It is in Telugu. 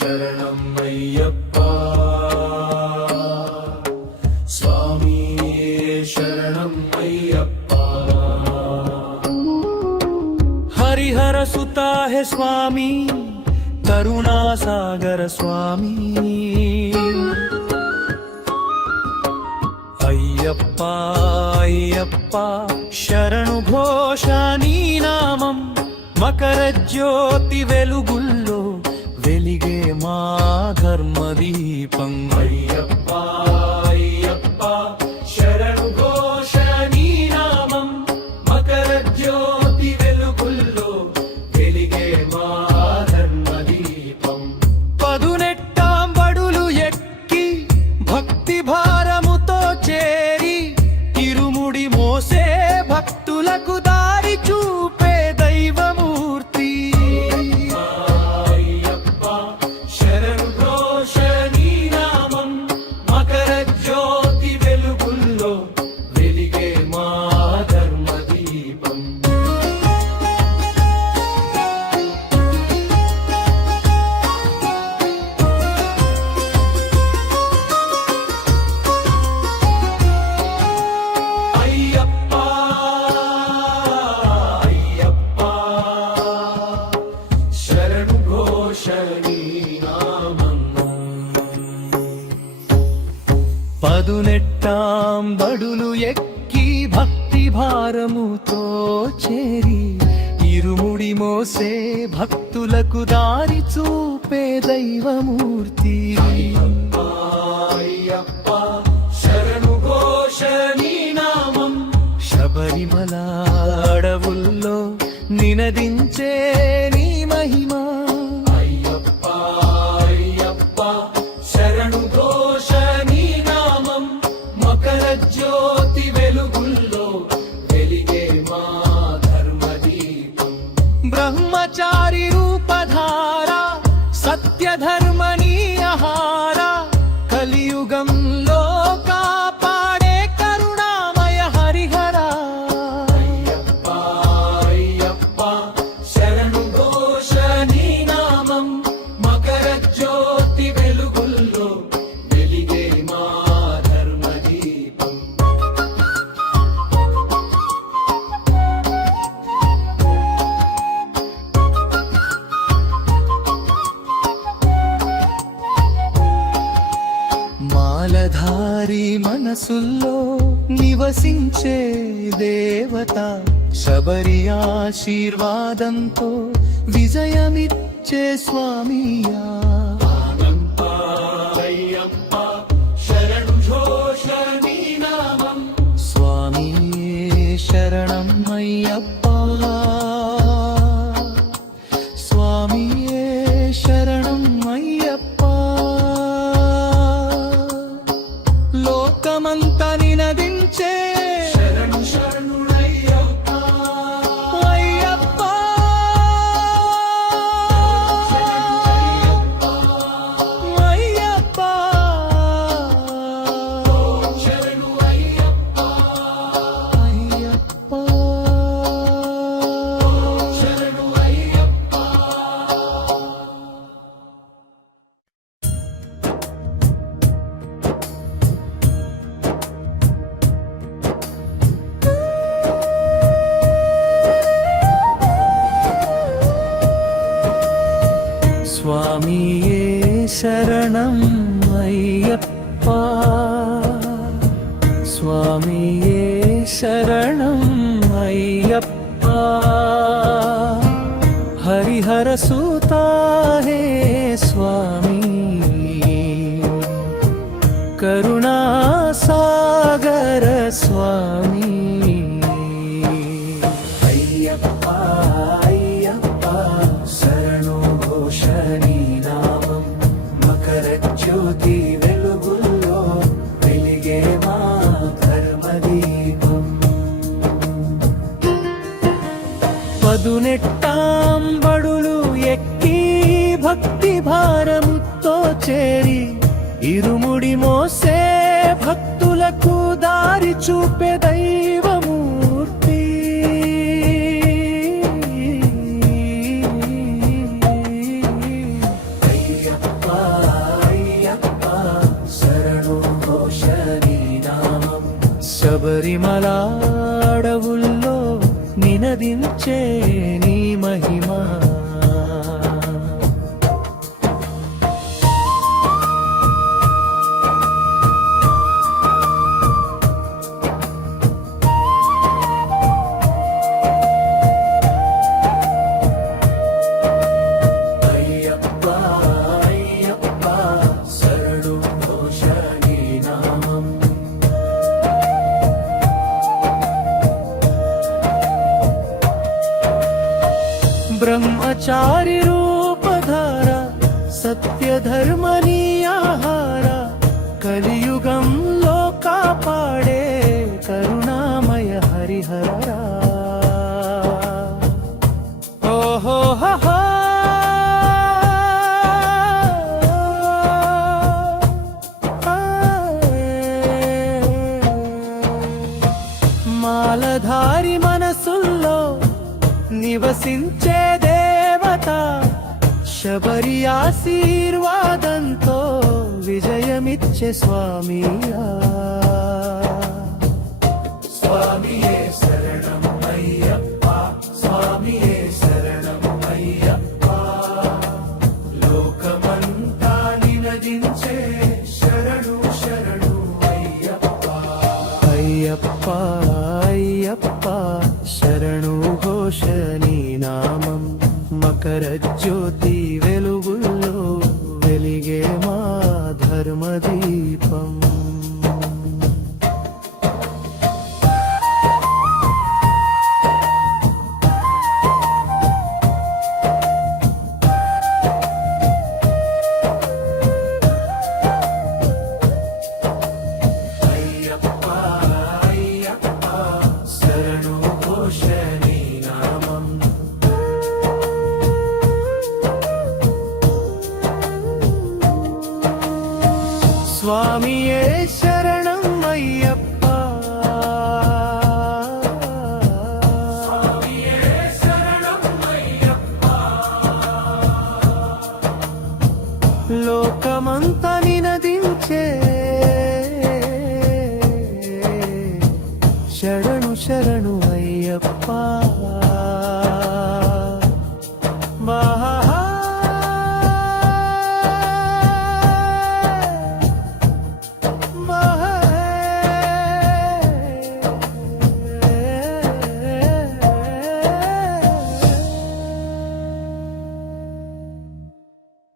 శరణం అయ్యప్ప స్వామియే శరణం అయ్యప్ప हरिहर सुता है स्वामी करुणा सागर स्वामी అయ్యప్ప అయ్యప్ప శరణు ఘోష నీ నామం మకర జ్యోతి వెలుగుల్లో వెలిగే మా ధర్మ దీపం అయ్యప్ప అయ్యప్ప శరణు ఘోష నీ నామం మకర జ్యోతి వెలుగుల్లో వెలిగే మా ధర్మ దీపం పదునెట్టాం బడులు ఎక్కి భక్తి భారముతో చేరి ఇరుముడి మోసే భక్తులకు దారి చూపే దైవమూర్తి అయ్యప్ప శరణు ఘోష నీ నామం మకర జ్యోతి వెలుగుల్లో వెలిగే మా ధర్మ దీపం అయ్యప్ప అయ్యప్ప శరణు ఘోష నీ నామం పదునెట్టాం బడులు ఎక్కి భక్తి భారముతో చేరి ఇరుముడి మోసే భక్తులకు దారి చూపే దైవమూర్తి అయ్యప్ప శరణు ఘోష నీ నామం శబరిమల అడవుల్లో నినదించే నీ మహిమా అయ్యప్ప అయ్యప్ప శరణు ఘోష నీ నామం మకర జ్యోతి వెలుగుల్లో వెలిగే మా ధర్మ దీపం బ్రహ్మచారి రూపధార సత్య ధర్మ నీ ఆహార కలియుగంలో కాపాడే కరుణామయ హరిహర అయ్యప్ప అయ్యప్ప శరణు ఘోష నీ నామం మకర జ్యోతి వెలుగుల్లో వెలిగే మా ధర్మ దీపం మాలధారి మనసుల్లో నివసించే దేవత శబరి ఆశీర్వాదంతో విజయమిచ్చే స్వామియా అనంత అయ్యప్ప శరణు ఘోష నీ నామం స్వామి శరణం అయ్యప్ప స్వామియే శరణం అయ్యప్ప లోకమంతా నినదించే శరణు శరణుడయ్యప్ప అయ్యప్ప అయ్యప్ప శరణు అయ్యప్ప అయ్యప్ప శరణు అయ్యప్ప స్వామియే శరణం అయ్యప్ప స్వామియే శరణం అయ్యప్ప హరిహర సుతా హే స్వామి కరుణా సాగర స్వామి అయ్యప్ప అయ్యప్ప శరణు ఘోష నీ నామం మకర జ్యోతి వెలుగుల్లో వెలిగే మా ధర్మ దీపం పదునెట్టాం బడులు ఎక్కి భక్తి భారముతో చేరి ఇరుముడి మోసే భక్తులకు దారి చూపే దైవమూర్తి అయ్యప్ప శబరిమల అడవుల్లో నినదించే నీ మహిమా అయ్యప్ప అయ్యప్ప శరణు ఘోష నీ నామం బ్రహ్మచారి రూపధార సత్య ధర్మని ఆహార కలియుగంలో కాపాడే కరుణామయ హరిహర ఓహో హహా మాలధారి మనసుల్లో నివసించే దేవత శబరి ఆశీర్వాదంతో విజయమిచ్చే స్వామియా స్వామియే శరణం అయ్యప్ప స్వామియే శరణం అయ్యప్ప లోకమంతా నినదించే శరణు శరణు అయ్యప్ప అయ్యప్ప అయ్యప్ప శరణు ఘోష నీ నామం మకర జ్యోతి వెలుగుల్లో వెలిగే మా ధర్మదీపం అయ్యప్ప అయ్యప్ప శరణు ఘోష నీ నామం స్వామియే శరణం అయ్యప్ప స్వామియే శరణం అయ్యప్ప లోకమంతా నినదించే